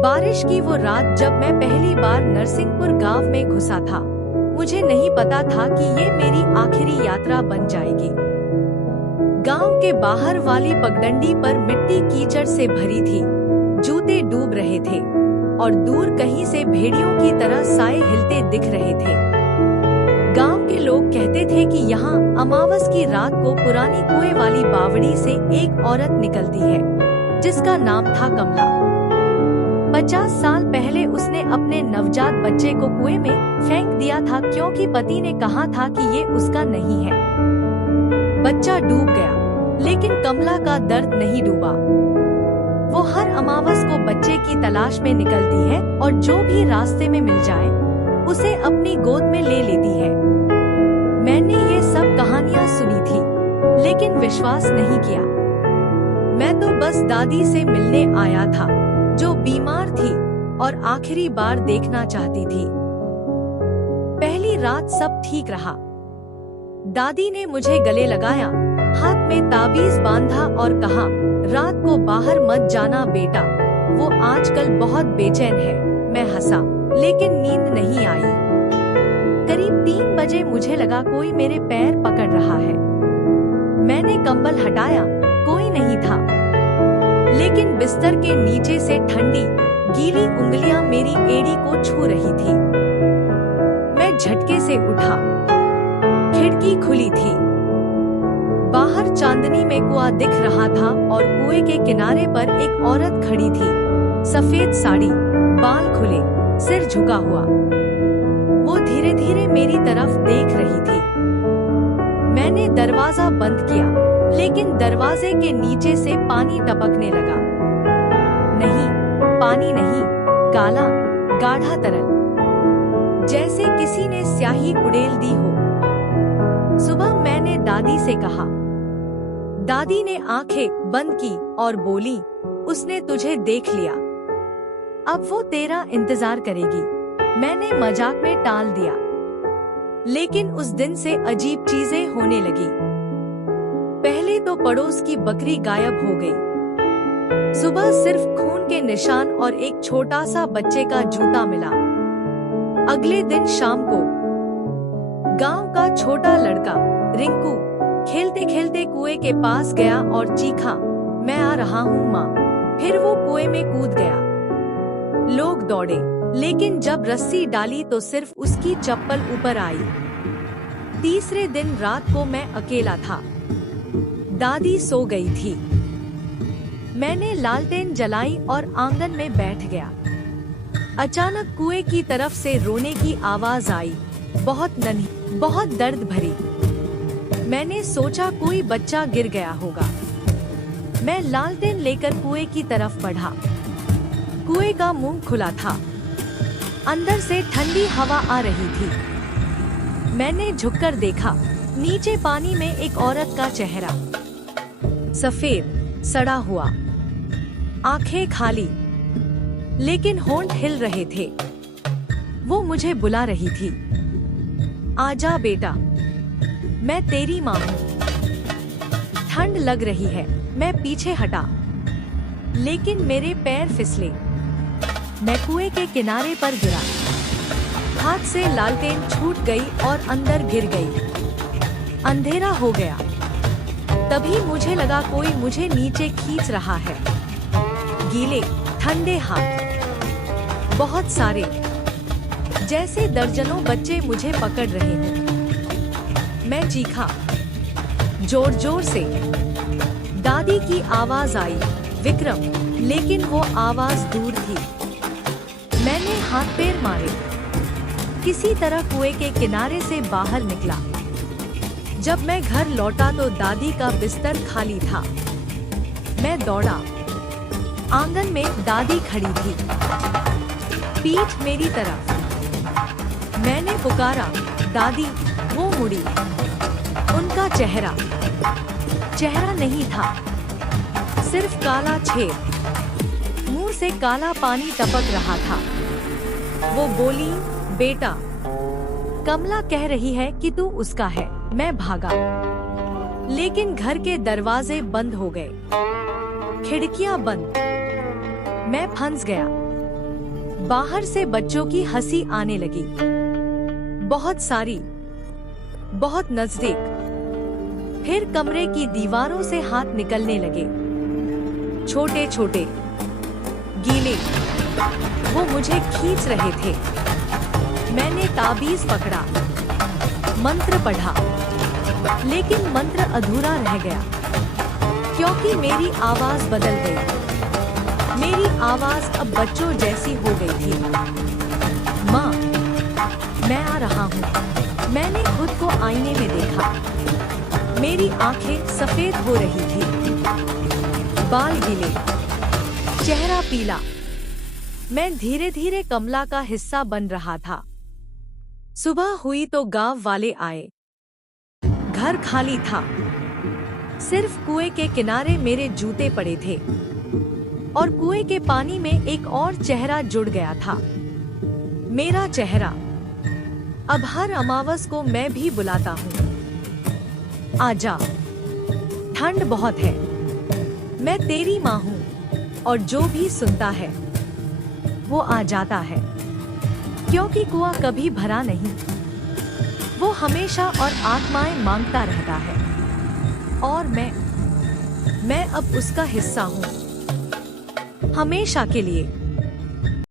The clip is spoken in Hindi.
बारिश की वो रात जब मैं पहली बार नरसिंहपुर गांव में घुसा था, मुझे नहीं पता था कि ये मेरी आखिरी यात्रा बन जाएगी। गांव के बाहर वाली पगडंडी पर मिट्टी कीचड़ से भरी थी, जूते डूब रहे थे और दूर कहीं से भेड़ियों की तरह साए हिलते दिख रहे थे। गांव के लोग कहते थे कि यहाँ अमावस की रात को पुरानी कुएं वाली बावड़ी से एक औरत निकलती है, जिसका नाम था कमला। 50 साल पहले उसने अपने नवजात बच्चे को कुएं में फेंक दिया था, क्योंकि पति ने कहा था कि ये उसका नहीं है। बच्चा डूब गया, लेकिन कमला का दर्द नहीं डूबा। वो हर अमावस को बच्चे की तलाश में निकलती है और जो भी रास्ते में मिल जाए उसे अपनी गोद में ले लेती है। मैंने ये सब कहानियाँ सुनी थी, लेकिन विश्वास नहीं किया। मैं तो बस दादी से मिलने आया था, जो बीमार थी और आखिरी बार देखना चाहती थी। पहली रात सब ठीक रहा। दादी ने मुझे गले लगाया, हाथ में ताबीज बांधा और कहा, रात को बाहर मत जाना बेटा, वो आजकल बहुत बेचैन है। मैं हंसा, लेकिन नींद नहीं आई। करीब 3 बजे मुझे लगा कोई मेरे पैर पकड़ रहा है। मैंने कंबल हटाया, कोई नहीं था, लेकिन बिस्तर के नीचे से ठंडी गीली उंगलियां मेरी एड़ी को छू रही थी। मैं झटके से उठा। खिड़की खुली थी। बाहर चांदनी में कुआं दिख रहा था और कुएं के किनारे पर एक औरत खड़ी थी, सफेद साड़ी, बाल खुले, सिर झुका हुआ। वो धीरे धीरे मेरी तरफ देख रही थी। मैंने दरवाजा बंद किया, लेकिन दरवाजे के नीचे से पानी टपकने लगा। नहीं, पानी नहीं, काला, गाढ़ा तरल, जैसे किसी ने स्याही उड़ेल दी हो। सुबह मैंने दादी से कहा। दादी ने आंखें बंद की और बोली, उसने तुझे देख लिया, अब वो तेरा इंतजार करेगी। मैंने मजाक में टाल दिया, लेकिन उस दिन से अजीब चीजें होने लगी। पहले तो पड़ोस की बकरी गायब हो गई। सुबह सिर्फ खून के निशान और एक छोटा सा बच्चे का जूता मिला। अगले दिन शाम को गांव का छोटा लड़का रिंकू खेलते खेलते कुएं के पास गया और चीखा, मैं आ रहा हूँ माँ। फिर वो कुएं में कूद गया। लोग दौड़े, लेकिन जब रस्सी डाली तो सिर्फ उसकी चप्पल ऊपर आई। तीसरे दिन रात को मैं अकेला था। दादी सो गई थी। मैंने लालटेन जलाई और आंगन में बैठ गया। अचानक कुएं की तरफ से रोने की आवाज आई, बहुत नन्ही, बहुत दर्द भरी। मैंने सोचा कोई बच्चा गिर गया होगा। मैं लालटेन लेकर कुएं की तरफ बढ़ा। कुएं का मुंह खुला था। अंदर से ठंडी हवा आ रही थी। मैंने झुककर देखा, नीचे पानी में एक औरत का चेहरा, सफेद, सड़ा हुआ, आंखें खाली, लेकिन होंठ हिल रहे थे। वो मुझे बुला रही थी, आजा बेटा, मैं तेरी माँ हूँ। ठंड लग रही है। मैं पीछे हटा, लेकिन मेरे पैर फिसले। मैं कुएं के किनारे पर गिरा। हाथ से लालटेन छूट गई और अंदर गिर गई। अंधेरा हो गया। तभी मुझे लगा कोई मुझे नीचे खींच रहा है। गीले, ठंडे हाथ, बहुत सारे, जैसे दर्जनों बच्चे मुझे पकड़ रहे हों। मैं चीखा, जोर जोर से। दादी की आवाज आई, विक्रम, लेकिन वो आवाज दूर थी। मैंने हाथ पैर मारे, किसी तरह कुएं के किनारे से बाहर निकला। जब मैं घर लौटा तो दादी का बिस्तर खाली था। मैं दौड़ा। आंगन में दादी खड़ी थी, पीठ मेरी तरफ। मैंने पुकारा, दादी। वो मुड़ी। उनका चेहरा नहीं था, सिर्फ काला छेद। मुंह से काला पानी टपक रहा था। वो बोली, बेटा, कमला कह रही है कि तू उसका है। मैं भागा, लेकिन घर के दरवाजे बंद हो गए, खिड़कियां बंद। मैं फंस गया। बाहर से बच्चों की हंसी आने लगी, बहुत सारी, बहुत नजदीक। फिर कमरे की दीवारों से हाथ निकलने लगे, छोटे छोटे, गीले। वो मुझे खींच रहे थे। मैंने ताबीज पकड़ा, मंत्र पढ़ा, लेकिन मंत्र अधूरा रह गया, क्योंकि मेरी आवाज बदल गई। मेरी आवाज अब बच्चों जैसी हो गई थी। माँ, मैं आ रहा हूँ। मैंने खुद को आईने में देखा। मेरी आंखें सफेद हो रही थी, बाल गीले, चेहरा पीला। मैं धीरे धीरे कमला का हिस्सा बन रहा था। सुबह हुई तो गांव वाले आए। घर खाली था, सिर्फ कुएं के किनारे मेरे जूते पड़े थे, और कुएं के पानी में एक और चेहरा जुड़ गया था, मेरा चेहरा। अब हर अमावस को मैं भी बुलाता हूँ, आजा, ठंड बहुत है, मैं तेरी माँ हूँ। और जो भी सुनता है वो आ जाता है, क्योंकि कुआं कभी भरा नहीं, वो हमेशा और आत्माएं मांगता रहता है। और मैं अब उसका हिस्सा हूँ, हमेशा के लिए।